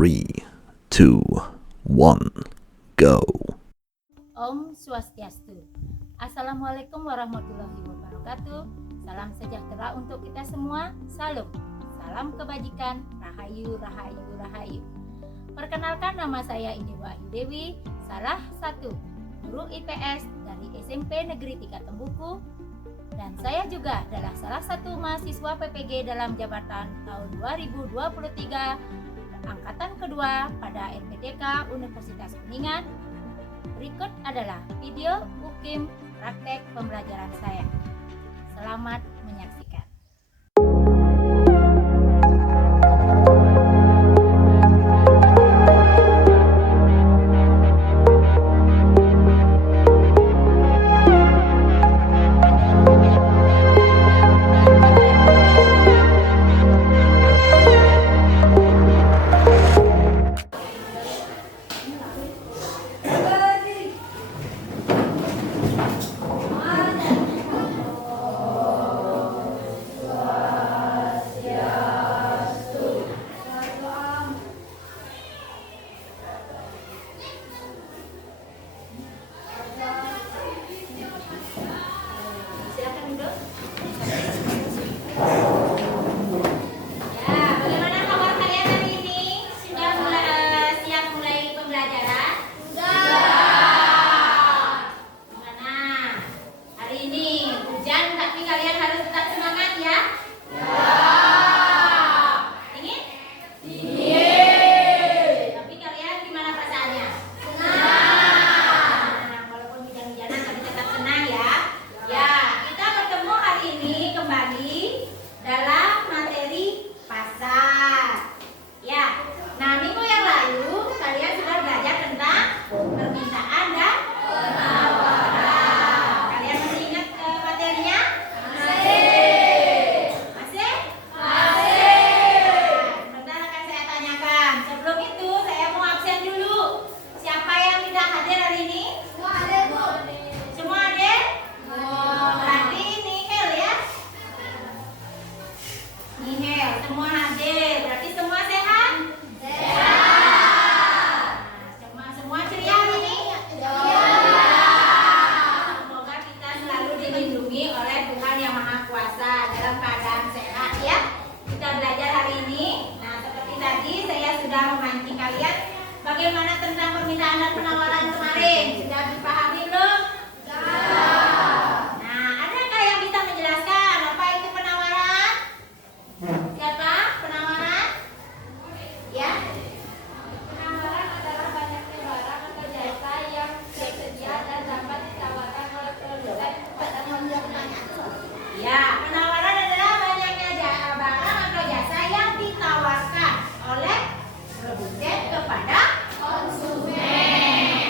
3, 2, 1, go. Om Swastiastu. Assalamualaikum warahmatullahi wabarakatuh. Salam sejahtera untuk kita semua. Salam. Salam kebajikan. Rahayu, rahayu, rahayu. Perkenalkan, nama saya Indi Wahyu Dewi, salah satu guru IPS dari SMP Negeri 3 Tembuku. Dan saya juga adalah salah satu mahasiswa PPG dalam jabatan tahun 2023 angkatan kedua pada LPDK Universitas Kuningan. Berikut adalah video UKIM praktek pembelajaran saya. Selamat menyaksikan. Bagaimana tentang permintaan dan penawaran kemarin? Sudah dipahami belum? Nah, adakah yang bisa menjelaskan apa itu penawaran? Siapa? Penawaran? Ya? Penawaran adalah banyaknya barang atau jasa yang tersedia dan dapat ditawarkan oleh produsen kepada konsumen. Ya, penawaran adalah banyaknya barang atau jasa yang ditawarkan oleh produsen kepada konsumen.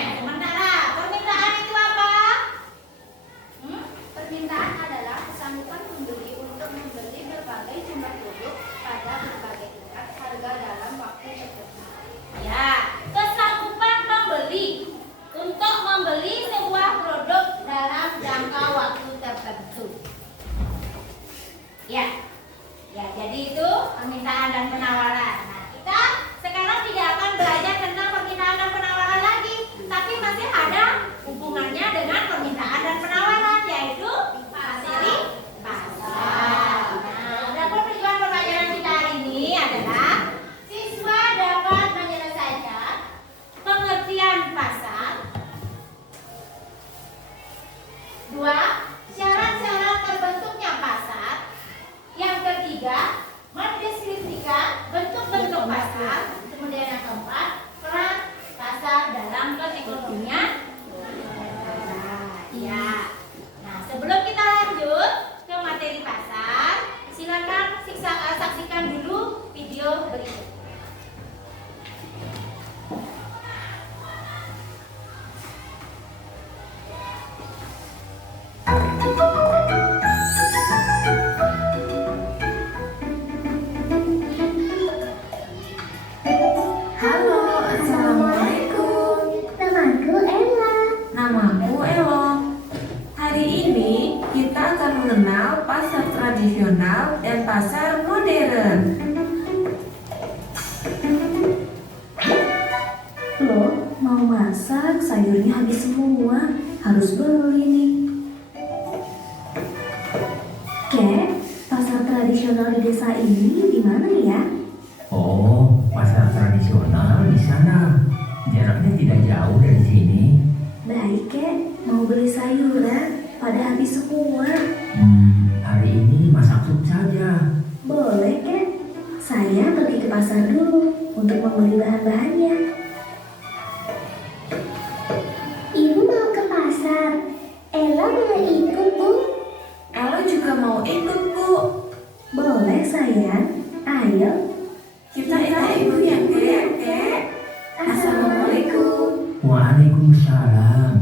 Loh, mau masak, sayurnya habis semua. Harus beli nih. Kek, pasar tradisional di desa ini di mana ya? Oh, pasar tradisional di sana. Jaraknya tidak jauh dari sini. Baik, Kek. Mau beli sayuran, pada habis semua. Hari ini masak sup saja. Boleh, Kek. Saya pergi ke pasar dulu untuk membeli bahan-bahannya. Ibu mau ke pasar. Ella boleh ikut, Bu? Ella juga mau ikut, Bu. Boleh, sayang. Ayo. Kita ibu ya, Kek. Assalamualaikum. Waalaikumsalam.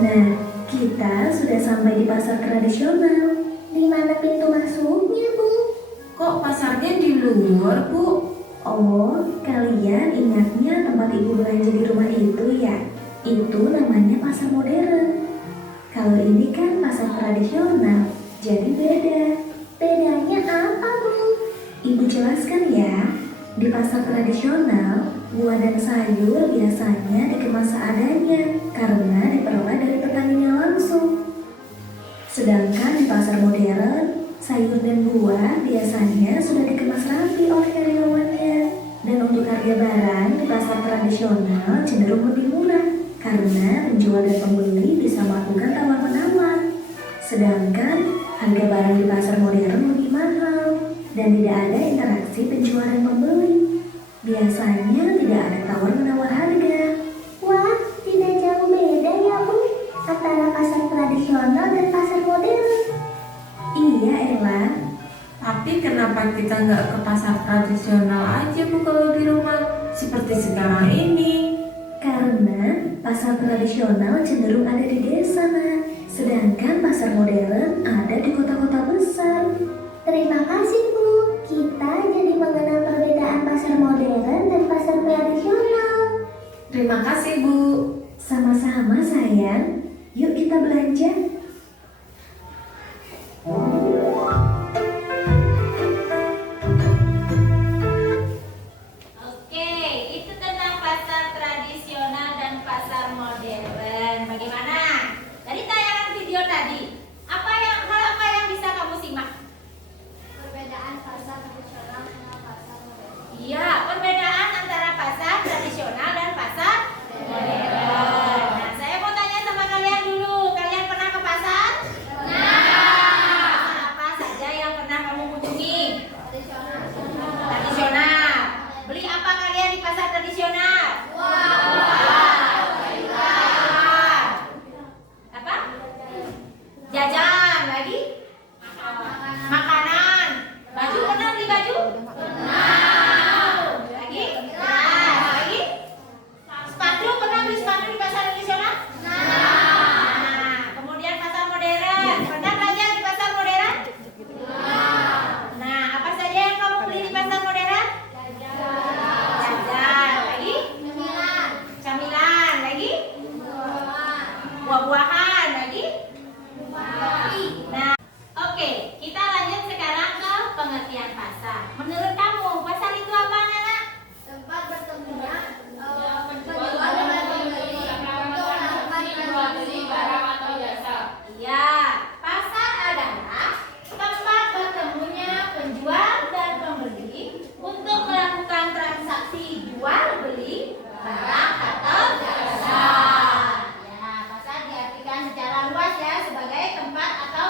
Nah, kita sudah sampai di pasar tradisional. Di mana pintu masuknya, Bu? Kok pasarnya di luar, Bu? Oh, kalian ingatnya tempat ibu belanja di rumah itu ya? Itu namanya pasar modern. Kalau ini kan pasar tradisional, jadi beda. Bedanya apa, Bu? Ibu jelaskan ya. Di pasar tradisional, buah dan sayur biasanya dikemas seadanya karena diperoleh dari petaninya langsung. Sedangkan di pasar modern, sayur dan buah biasanya sudah dikemas rapi oleh karyawannya. Dan untuk harga barang di pasar tradisional cenderung lebih murah karena penjual dan pembeli bisa melakukan tawar-menawar. Sedangkan harga barang di pasar modern lebih mahal dan tidak ada interaksi penjual dan pembeli. Biasanya tidak ada tawar-menawar harga. Wah, tidak jauh beda ya, Bu? Antara pasar tradisional dan pasar modern. Iya, Ella. Tapi kenapa kita nggak ke pasar tradisional aja, Bu, kalau di rumah seperti sekarang ini? Karena pasar tradisional cenderung ada di desa, Nak. Sedangkan pasar modern ada di kota-kota besar. Terima kasih, Bu. Kita jadi mengenal perbedaan pasar modern dan pasar tradisional. Terima kasih, Bu. Sama-sama, sayang. Yuk kita belanja. Oke, itu tentang pasar tradisional dan pasar modern. Bagaimana? Dari tayangan video tadi, hal apa yang bisa kamu simak? Perbedaan pasar tradisional dengan pasar modern. Iya, perbedaan antara pasar tradisional dan pasar modern. Nah, saya mau tanya sama kalian dulu. Kalian pernah ke pasar? Pernah. Apa saja yang pernah kamu kunjungi? Tradisional. Beli apa kalian di pasar tradisional? Apa? Jajan lagi? Makanan. Baju pernah beli baju? Lagi? Lagi? Sepatu pernah beli sepatu di pasar tradisional? Kemudian pasar modern. Pernah belanja di pasar modern? Nah, apa saja yang kamu beli di pasar modern? Jajan. Lagi? Camilan. Lagi? Buah-buahan. Lagi? Nah, oke, kita lanjut sekarang ke pengertian pasar. Menurut kamu, pasar itu apa, Nana? Tempat bertemunya penjual dan pembeli untuk beli barang atau jasa. Iya, pasar adalah tempat bertemunya penjual dan pembeli untuk melakukan transaksi jual beli barang atau jasa. Ya, pasar diartikan secara luas ya sebagai tempat atau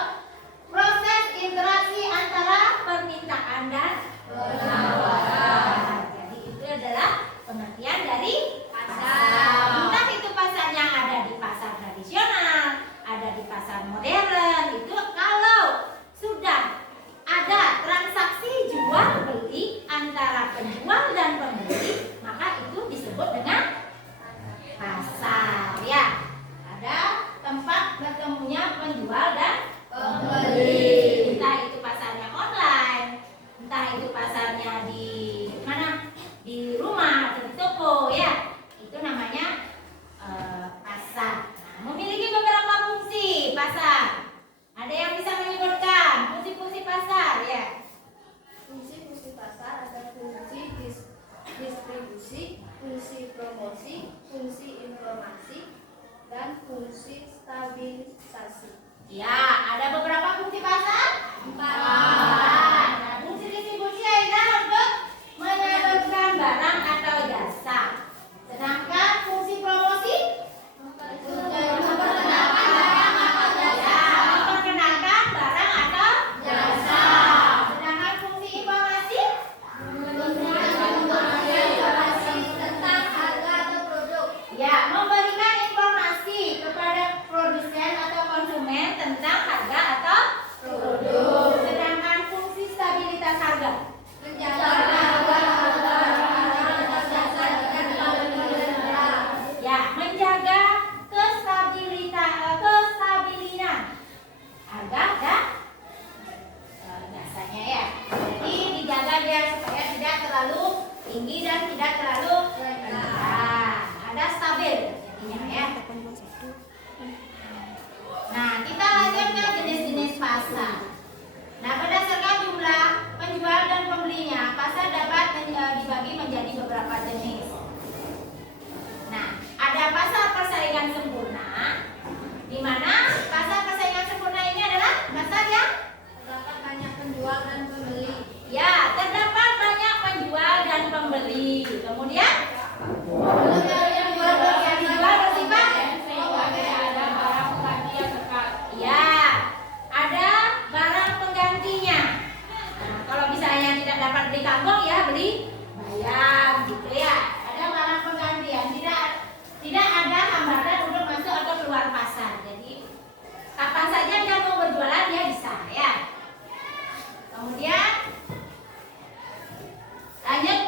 proses interaksi antara permintaan dan penawaran. Jadi itu adalah pengertian dari pasar. Entah itu pasarnya ada di pasar tradisional, ada di pasar modern. Itu kalau sudah ada transaksi jual beli antara penjual dan pembeli, maka itu disebut dengan pasar ya. Ada tempat bertemunya penjual dan pembeli. Entah itu pasarnya online, entah itu pasarnya di mana, di rumah atau di toko ya. Itu namanya pasar. Nah, memiliki beberapa fungsi. pasar. Ada yang bisa menyebutkan fungsi-fungsi pasar ya? Fungsi-fungsi pasar ada fungsi distribusi, fungsi promosi, fungsi informasi, dan fungsi stabilisasi. Ya, ada beberapa fungsi pasar? 4. Nah, fungsi distribusi adalah untuk menyalurkan barang atau jasa. Sedangkan fungsi promosi memperkenalkan barang atau jasa. Sedangkan fungsi informasi Tentang harga atau produk. ya memberikan informasi kepada produsen atau konsumen tentang harga atau produk. Sedangkan fungsi stabilitas harga ya menjaga kestabilinan harga dan jasanya ya. Jadi dijaga biar supaya tidak terlalu tinggi dan tidak terlalu rendah. Ada stabil jadinya ya. Nah, kita lanjut ke jenis-jenis pasar. Nah, berdasarkan jumlah penjual dan pembelinya, pasar dapat dibagi menjadi beberapa jenis. Nah, ada pasar persaingan sempurna, di mana pasar persaingan sempurna ini adalah pasar yang Terdapat banyak penjual dan pembeli. ya terdapat banyak penjual dan pembeli. Kemudian yang dijual bersifat ya ada barang penggantinya. Nah, kalau misalnya tidak dapat beli kangkung ya beli bayam gitu ya. Ada barang penggantian, tidak ada hambatan untuk masuk atau keluar pasar. Jadi kapan saja dia mau berjualan dia bisa ya. Kemudian lanjut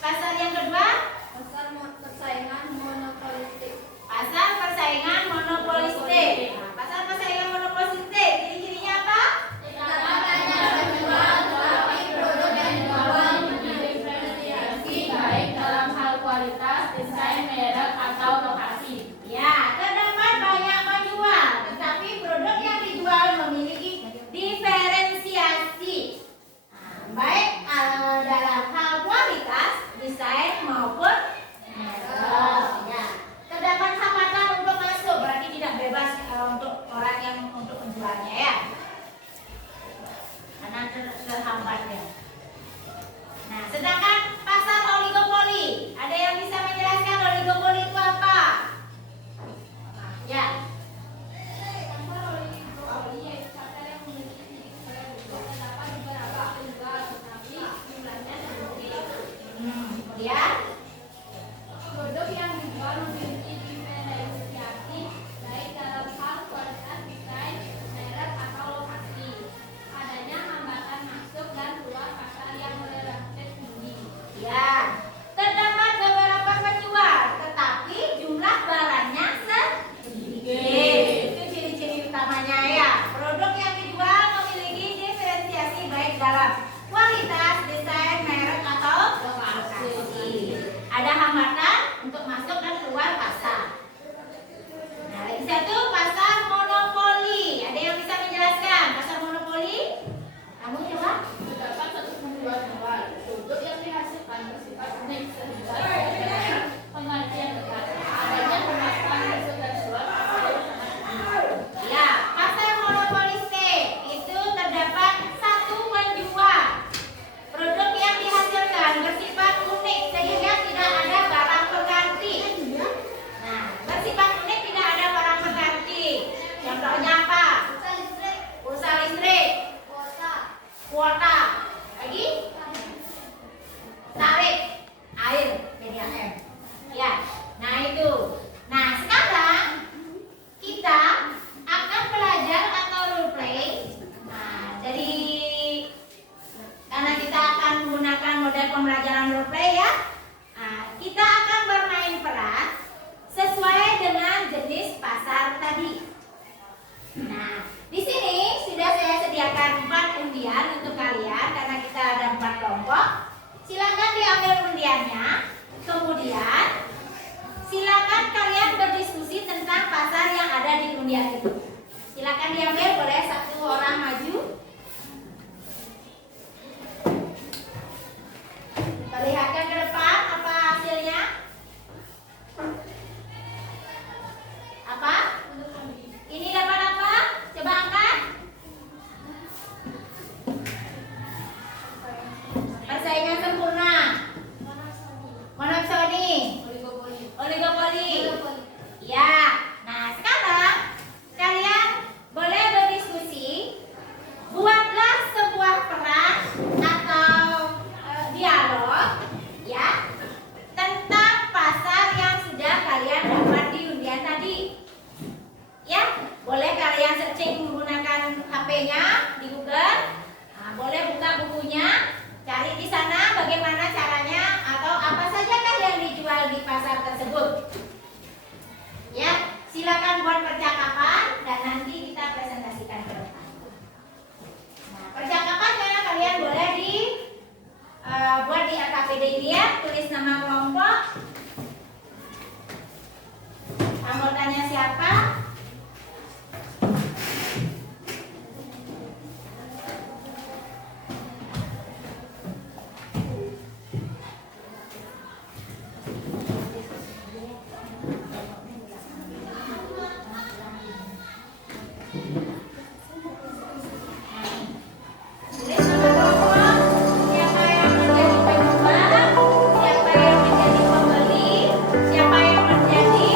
pasar yang kedua, Pasar persaingan monopolistik. pasar persaingan monopolistik. Nah, pasar persaingan monopolistik ciri-cirinya apa? Terdapat banyak penjual, tetapi produk yang dijual Diferensiasi baik dalam hal kualitas, desain, merek, atau lokasi. Ya, terdapat banyak penjual, tetapi produk yang dijual memiliki diferensiasi. Nah, baik dalam hal kualitas, desain maupun merek. Ya, terdapat hambatan untuk masuk, berarti tidak bebas untuk orang yang untuk menjualnya ya. Karena terhambat ya. Nah, sedangkan pasar oligopoli, ada yang bisa menjelaskan oligopoli itu apa? Ya. Pasar oligopoli yaitu pasar yang memiliki sedikit produk. Terdapat beberapa penjual, tetapi jumlahnya sedikit. Kemudian Produk yang dijual memiliki diferensiasi baik dalam hal kualitas, desain, merek, atau lokasi. Adanya hambatan masuk dan keluar pasar yang relatif tinggi. ya, terdapat beberapa penjual, tetapi jumlah barangnya sedikit. Itu ciri-ciri utamanya ya. Produk yang dijual memiliki diferensiasi baik dalam kualitas, desain, merek atau lokasi. Ada hambatan untuk masuk dan keluar pasar. Nah, lagi satu pasar monopoli. Ada yang bisa menjelaskan pasar monopoli? Kamu coba? Terdapat satu penjual jual. Produk yang dihasilkan bersifat unik sehingga berbeda pengertian dekat. Adanya pemasukan masuk dan keluar pasar yang sangat tinggi. Ya, pasar monopolistik itu terdapat satu penjual. Produk yang dihasilkan bersifat unik sehingga tidak ada barang pengganti. Nah, bersifat unik tidak ada barang pengganti. Contohnya apa? Pulsa listrik, kuota, lagi tarif air PDAM. Ya, nah itu. Nah, sekarang kita akan belajar atau role play. Nah, jadi karena kita akan menggunakan model pembelajaran role play ya. Nah, kita akan bermain peran sesuai dengan jenis pasar tadi. Nah, di sini sudah saya sediakan 4 undian untuk kalian karena kita ada 4 kelompok. Silakan diambil undiannya. Kemudian silakan kalian berdiskusi tentang pasar yang ada di undian itu. Silakan Silakan diambil, boleh satu orang maju. Perlihatkan ke depan apa hasilnya? Apa? Ini dapat apa? Coba angkat. Persaingan sempurna. Monopsoni. Oligopoli. Ya. Nah, sekarang kalian boleh berdiskusi. Buatlah sebuah peran atau dialog ya tentang pasar yang sudah kalian dapat di undian tadi. Ya, boleh kalian searching menggunakan HP-nya di Google. Nah, boleh buka bukunya, cari di sana bagaimana caranya atau apa sajakah yang dijual di pasar tersebut. Ya, silakan buat percakapan dan nanti kita presentasikan ke depan. Nah, percakapannya kalian boleh buat di AKPD ini ya, tulis nama kelompok, anggotanya siapa. Siapa yang menjadi penyumbang, siapa yang menjadi pembeli, siapa yang menjadi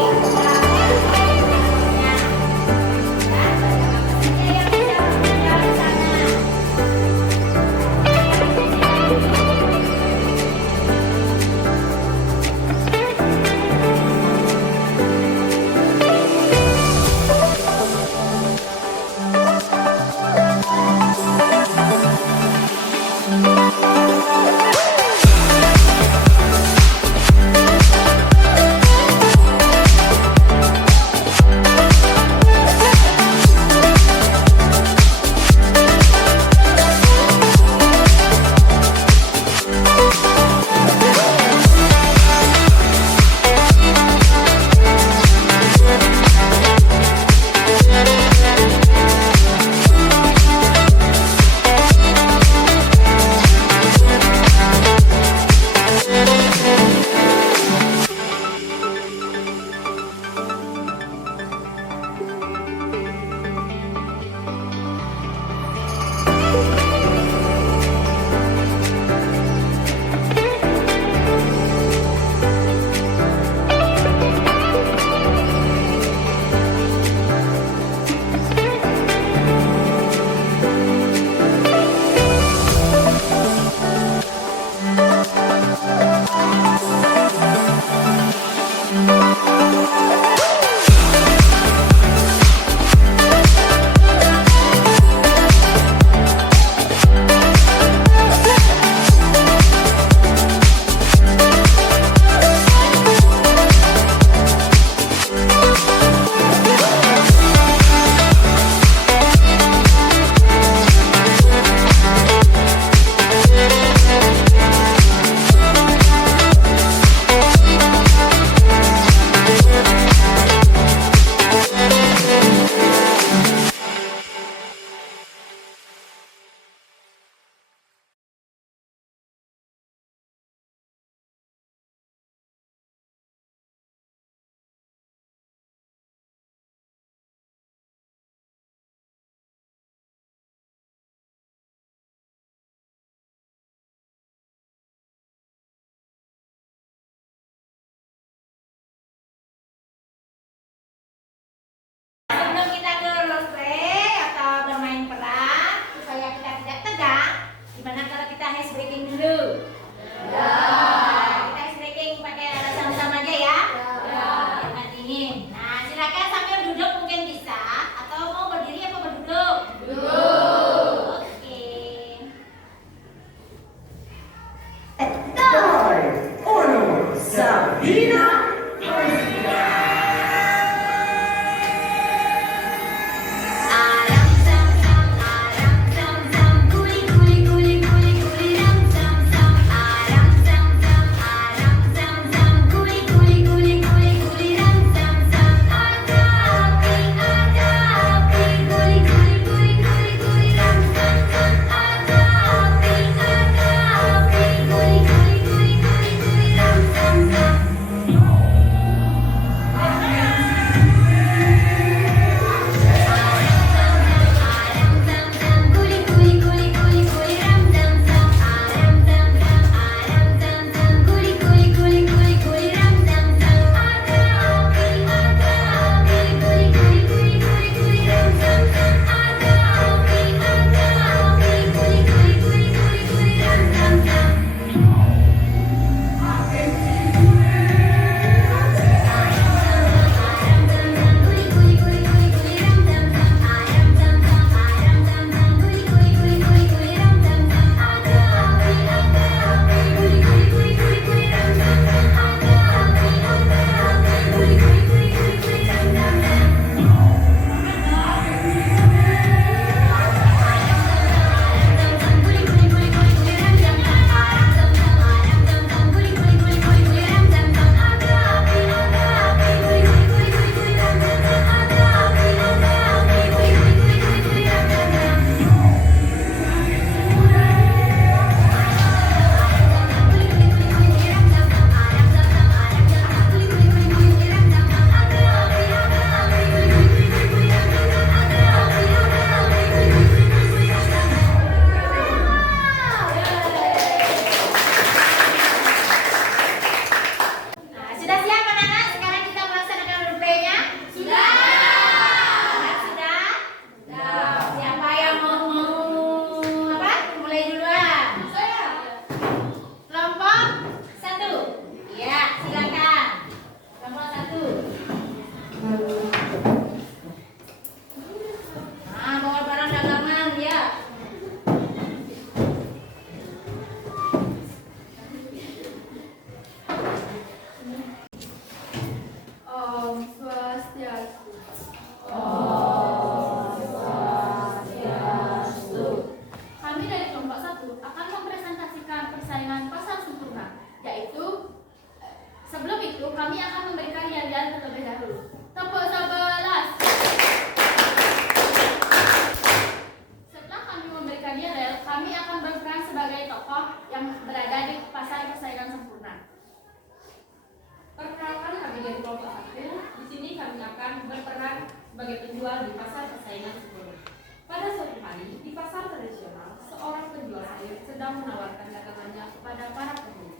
persaingan sempurna. Pada suatu hari, di pasar tradisional, seorang penjual sayur sedang menawarkan dagangannya kepada para pembeli.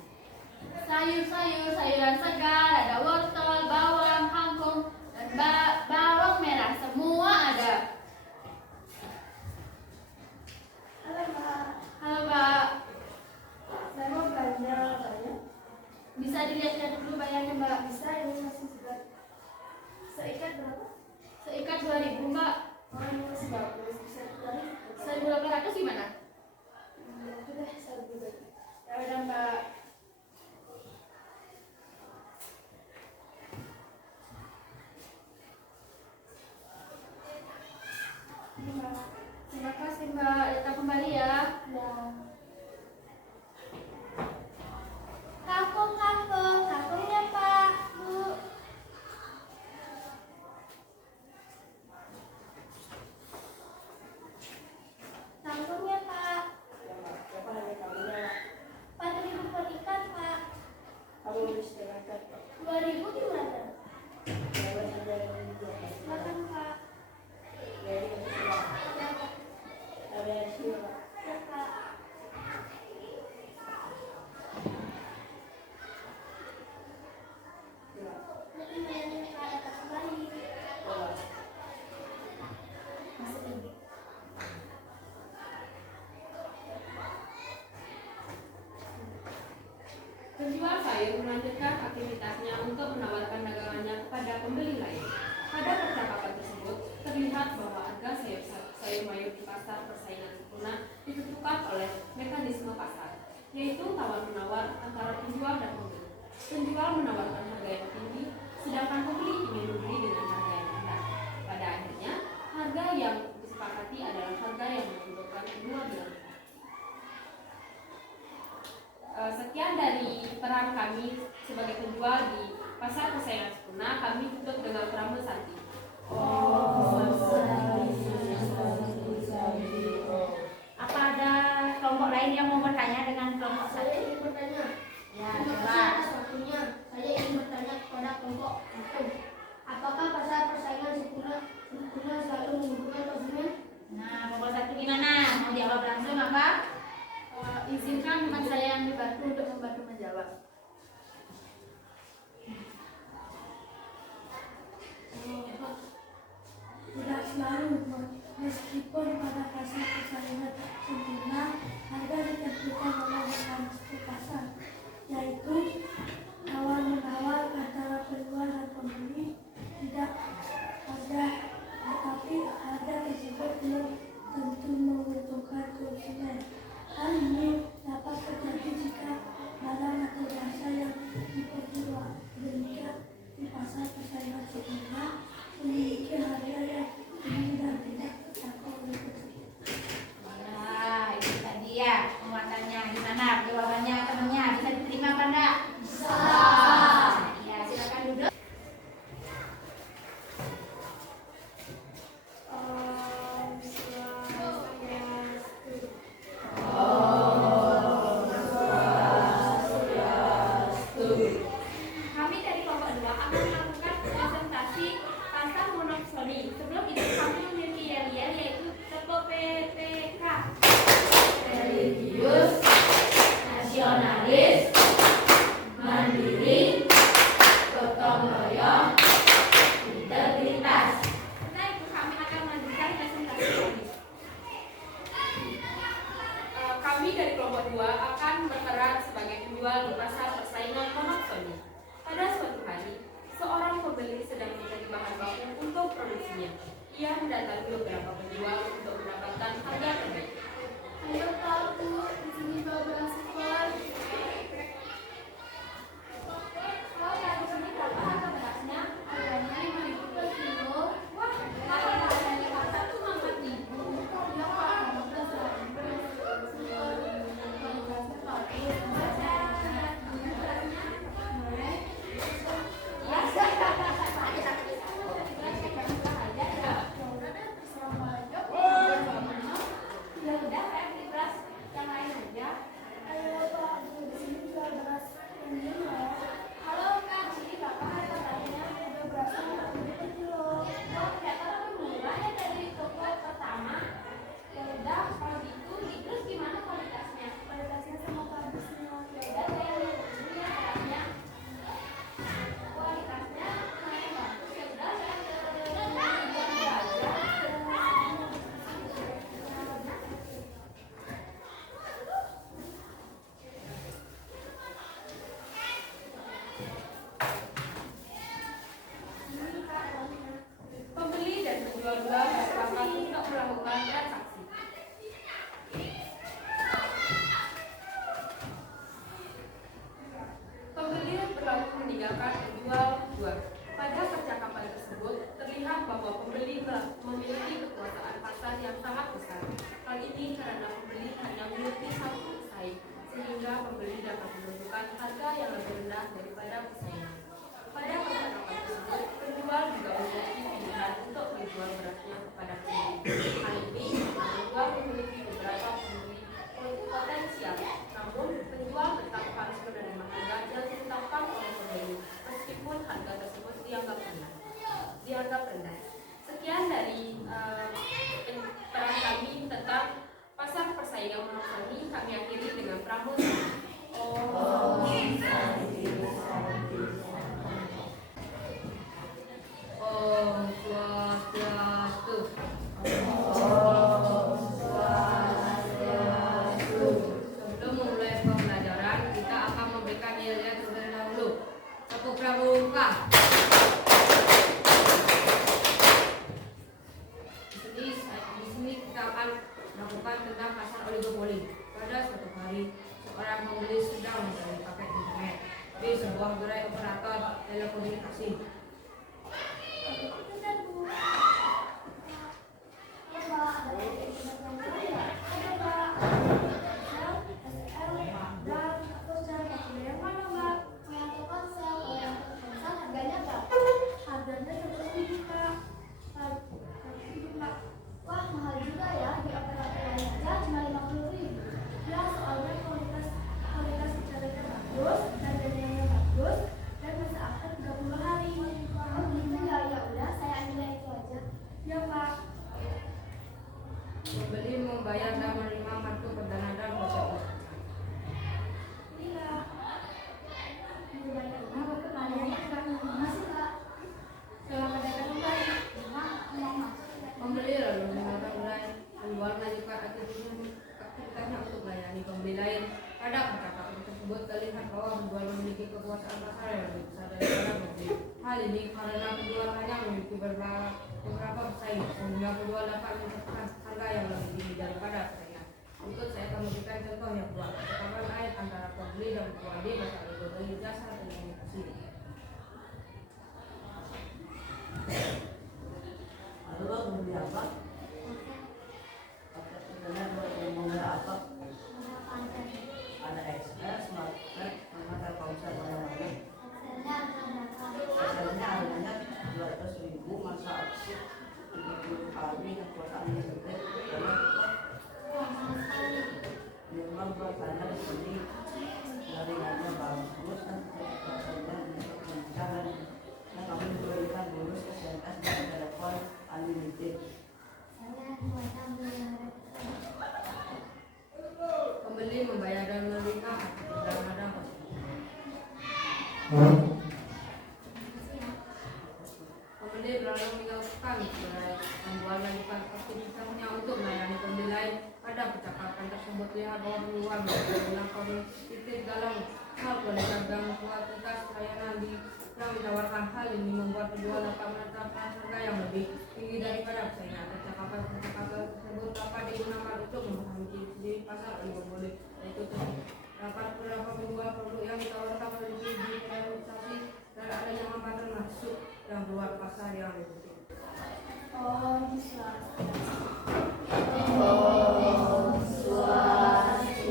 Sayuran segar, ada wortel, bawang, kangkung, dan bawang merah, semua ada. Halo Mbak, Halo Mbak, saya mau belanja banyak. bisa dilihat dulu bayarnya Mbak? Bisa, ini masih segar. Seikat berapa? Seikat 2.000 Mbak. Oh, ini masih bagus. Bisa dikali. 1.800 gimana? Udah, saya beli. Ya udah Mbak. Ini Mbak. Terima kasih Mbak, datang kembali ya. Ya. Kangkungnya Pak, Bu. Kangkungnya Pak. Ya Mbak, berapa harga kambingnya Mbak? 4.000 per ikan Pak. Kamu beli setengah kan Pak? 2.000 gimana? Ya Mbak, saya beli 2 kan. Makan Pak. Ya, ini masih segar. Ya Pak. Ya, bayar di sini Pak. Ya Pak. Ya, Nanti bayarnya Pak, datang kembali. ya, Mbak. Masuk ini. Penjual sayur melanjutkan aktivitasnya untuk menawarkan dagangannya kepada pembeli lain. Pada percakapan tersebut, terlihat bahwa harga sayur mayur di pasar persaingan sempurna ditentukan oleh mekanisme pasar, yaitu tawar-menawar antara penjual dan pembeli. Penjual menawarkan harga yang tinggi, sedangkan pembeli ingin membeli dengan harga yang rendah. Pada akhirnya, harga yang disepakati adalah harga yang menguntungkan kedua belah pihak. Sekian dari peran kami sebagai penjual di pasar persaingan sempurna. Kami tutup dengan Brahma Santi. Apa ada kelompok lain yang mau bertanya dengan kelompok Saya satu? ingin bertanya. Ya, Terima kasih coba. atas waktunya. Saya ingin bertanya kepada kelompok 1. Apakah pasar persaingan sempurna selalu menguntungkan konsumen? Nah, kelompok satu gimana? Mau jawab langsung apa? Izinkan teman saya yang dibantu untuk membantu menjawab. Tidak selalu, meskipun pada pasar persaingan sempurna harga ditentukan oleh mekanisme pasar, yaitu tawar-menawar antara penjual dan pembeli. Tidak ada, tetapi harga tersebut belum tentu menguntungkan konsumen. Hal ini dapat terjadi jika barang atau jasa yang diperjualbelikan di pasar persaingan sempurna memiliki harga yang tinggi dan tidak terjangkau oleh konsumen. Nah, itu tadi ya penguatannya. Gimana jawabannya temannya? Bisa diterima apa enggak? Bisa. Ya, silakan duduk. Kami dari kelompok 2 akan melakukan presentasi pasar monoksoni. Sebelum itu kami memiliki yel-yel yaitu teko PPK. Religius, nasionalis, mandiri, gotong royong, integritas. Setelah itu kami akan melanjutkan presentasi kami. Kami dari kelompok 2 akan berperan sebagai penjual di pasar persaingan monoksoni. Pada suatu hari, seorang pembeli sedang mencari bahan baku untuk produksinya. Ia mendatangi beberapa penjual untuk mendapatkan harga terbaik. Ayo Pak, Bu, di sini 12 ekor. Kalau di sini berapa harga berasnya? Harganya 5.000 per kilo. Wah, mahal harganya. Pasar cuma 4.000. Ya Pak, kamu udah selalu kualitasnya bagus. Boleh? Ya udah, saya beli beras yang lain aja. Ayo melakukan transaksi. Pembeli berlaku meninggalkan penjual berdua. Pada percakapan tersebut, terlihat bahwa pembeli memiliki kekuasaan pasar yang sangat besar. Hal ini karena pembeli hanya memiliki satu pesaing, sehingga pembeli dapat menentukan harga yang lebih rendah daripada pesaingnya. Pada percakapan tersebut, penjual juga memiliki pilihan untuk menjual berasnya kepada pembeli. Hal ini karena penjual memiliki beberapa pembeli potensial, namun penjual tetap harus menerima harga yang ditetapkan oleh pembeli, meskipun harga tersebut dianggap rendah. Sekian dari peran kami tentang pasar persaingan menonton ini. Kami akhiri dengan pramusaha. Om Swastiastu. Sebelum memulai pembelajaran, kita akan memberikan nilai terlebih dahulu. Sapu pramuka. Di sini kita akan melakukan tentang pasar oligopoli. Pada suatu hari, seorang pembeli sedang mencari paket internet di sebuah gerai operator telekomunikasi. Wah, mahal juga ya, di operator lain aja cuma 50.000. Ya, soalnya kualitas internetnya bagus, harganya yang bagus, dan masa akhir 30 hari. Oh gitu ya, ya udah saya ambil yang itu aja. Ya Pak. Pembeli membayar dan menerima kartu perdana dan OTP. Iya. Dibayar rumah bapak kalian kan masih Pak. Selamat datang kembali. Rumah mau masuk. Pembeli lalu meninggalkan gerai. Penjual melanjutkan aktivitasnya untuk melayani pembeli lain. Pada percakapan tersebut terlihat bahwa penjual memiliki kekuasaan pasar yang lebih besar daripada pembeli. Hal ini karena penjual hanya memiliki beberapa pesaing, sehingga penjual dapat menetapkan harga yang lebih tinggi daripada pesaingnya. Berikut saya akan memberikan contoh yang kuat. Percakapan lain antara pembeli dan penjual di pasar oligopoli jasa telekomunikasi. Halo bang, mau beli apa? Paket internet mau beli apa? Ada XL, Smartnet, sama Telkomsel mana-mana. XL-nya harganya 200.000, masa aktif 70 kali, kekuasaannya gede. Memang buat anda di sini jaringannya bagus dan kekuasaannya kencang dan kami memberikan bonus SMS dan telepon unlimited. Pembeli membayar dan menerima perdana dan OTP. Pembeli berlalu meninggalkan gerai. Penjual melanjutkan aktivitasnya untuk melayani pembeli lain. Pada percakapan tersebut lihat bahwa penjual bilang kompetitif dalam hal kualitas dan kualitas layanan yang ditawarkan. Hal ini membuat penjual dapat menetapkan harga yang lebih tinggi daripada pesaingnya. Percakapan tersebut dapat digunakan untuk memahami ciri pasar oligopoli, yaitu dapat beberapa penjual produk yang ditawarkan memiliki diferensiasi dan adanya hambatan masuk dan keluar pasar yang lebih tinggi. Om Swastiastu.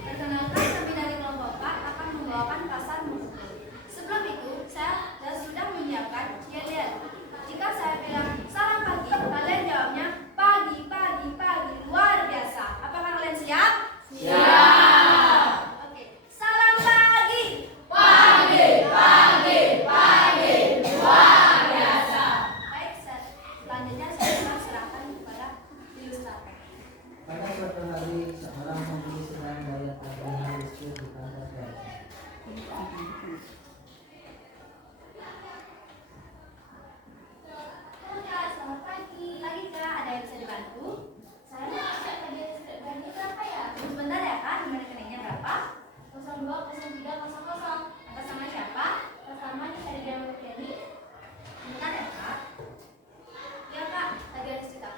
Perkenalkan, kami dari kelompok 4 akan membawakan pasar mumpuni. Sebelum itu, saya sudah menyiapkan yel-yel. Jika saya bilang salam pagi, kalian jawabnya pagi, pagi, pagi, luar biasa. Apakah kalian siap? Siap. Oke, salam pagi. Pagi, pagi, pagi, luar biasa. Baik, selanjutnya saya akan serahkan kepada ilustrator. Pada suatu hari, seorang pembeli sedang bayar tagihan listrik di kantor PLN. Kak, selamat pagi. Lagi Kak, ada yang bisa dibantu? Saya mau cek tadi listrik ganti berapa ya? Sebentar ya Kak, nomor rekeningnya berapa? 020300. Atas nama siapa? Atas nama Nisa Diana Mutiani. Sebentar ya Kak. Ya Kak, tagihan listrik apa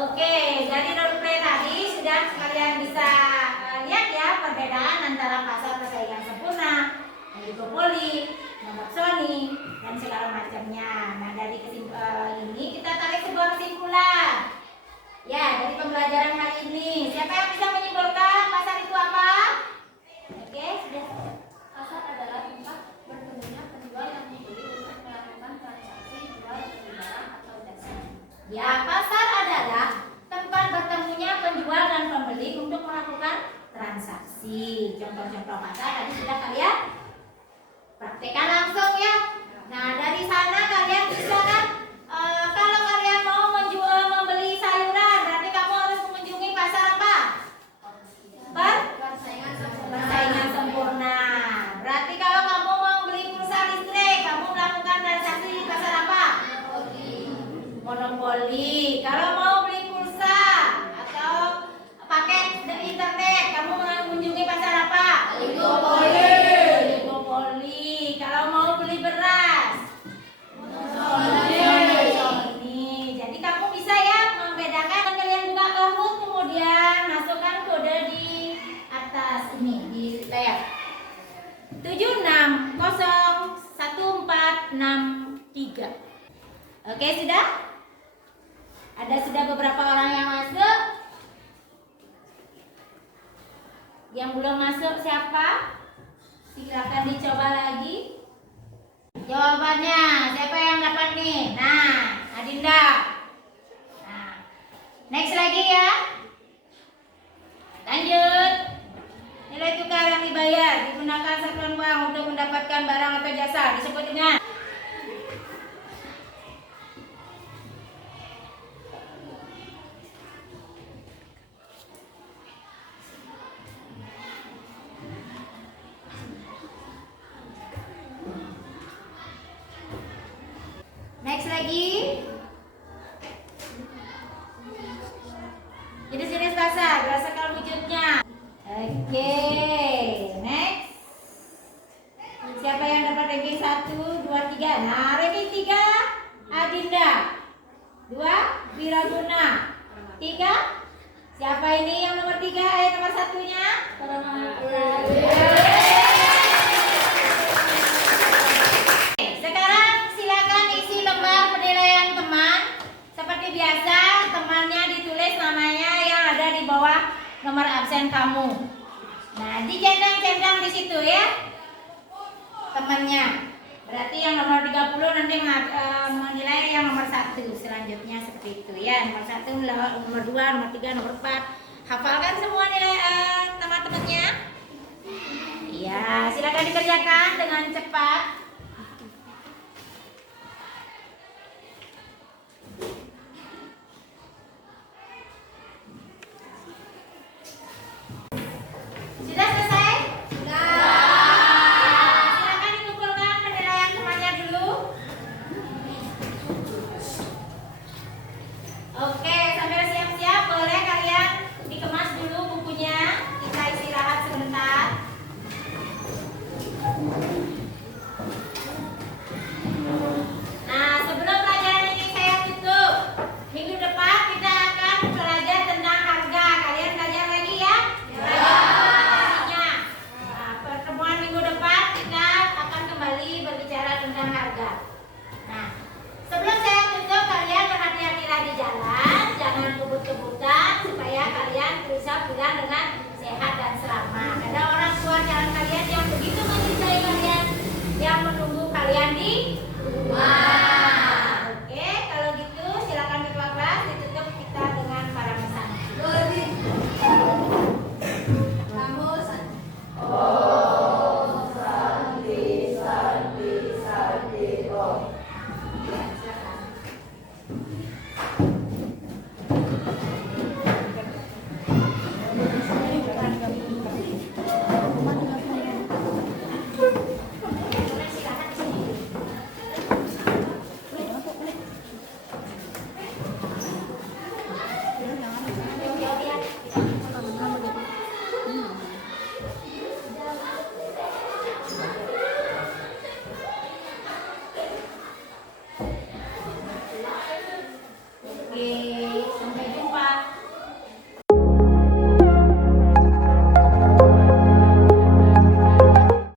Oke, dari roleplay tadi sudah kalian bisa lihat ya perbedaan antara pasar persaingan sempurna, oligopoli, monopsoni, dan segala macamnya. Nah, dari ini kita tarik sebuah kesimpulan. Ya, dari pembelajaran hari ini, siapa yang bisa menyimpulkan pasar itu apa? Oke, sudah. Pasar adalah tempat bertemunya penjual yang membeli untuk melakukan transaksi jual beli barang atau jasa. Ya, pasar adalah tempat bertemunya penjual dan pembeli untuk melakukan transaksi. Contoh-contoh pasar tadi sudah kalian praktekkan langsung ya. Nah, dari sana kalian bisa kan kalau kalian mau membeli sayuran, berarti kamu harus mengunjungi pasar apa? Persaingan sempurna. Berarti kalau kamu mau beli pulsa listrik, kamu melakukan transaksi di pasar apa? Monopoli. Kalau mau beli pulsa atau paket internet, kamu mengunjungi pasar apa? Oligopoli. Kalau mau beli beras, monopoli. Jadi kamu bisa ya membedakan. Kalian buka Kahoot, kemudian masukkan kode di atas ini di layar 760146 Oke, sudah? Sudah beberapa orang yang masuk. Yang belum masuk siapa? Silakan dicoba lagi. Jawabannya siapa yang dapat nih? Nah, Adinda. Nah, next lagi ya. Lanjut. Nilai tukar yang dibayar digunakan satuan uang untuk mendapatkan barang atau jasa disebut dengan next lagi. Jenis-jenis pasar berdasarkan wujudnya. Oke, next. Siapa yang dapat ranking 1, 2, 3? Nah, ranking 3 Adinda, 2 Wiraguna, 3 siapa ini yang nomor 3? Nomor satunya? Sekarang silakan isi lembar penilaian teman. Seperti biasa, temannya ditulis namanya yang ada di bawah nomor absen kamu. Nah, dicentang-centang di situ ya temannya. Berarti yang nomor 30 nanti menilai yang nomor 1. Selanjutnya seperti itu ya. Nomor 1, nomor 2, nomor 3, nomor 4. Hafalkan semua nilai teman-temannya. Ya, silakan dikerjakan dengan cepat. Sudah selesai? Silakan dikumpulkan penilaian temannya dulu. Oke, sambil siap-siap boleh kalian dikemas dulu bukunya. Kita istirahat sebentar. Nah, sebelum pelajaran ini saya tutup, minggu depan kita akan belajar tentang harga. Kalian belajar lagi ya? Nah, pertemuan minggu depan kita akan kembali berbicara tentang harga. Nah, sebelum saya tutup, kalian berhati-hatilah di jalan, jangan kebut-kebutan supaya kalian bisa pulang dengan sehat dan selamat. Ada orang tua jalan kalian yang begitu mencintai kalian, yang menunggu kalian di rumah. Oke, kalau gitu silakan ketua kelas ditutup kita dengan para pesan. Oke.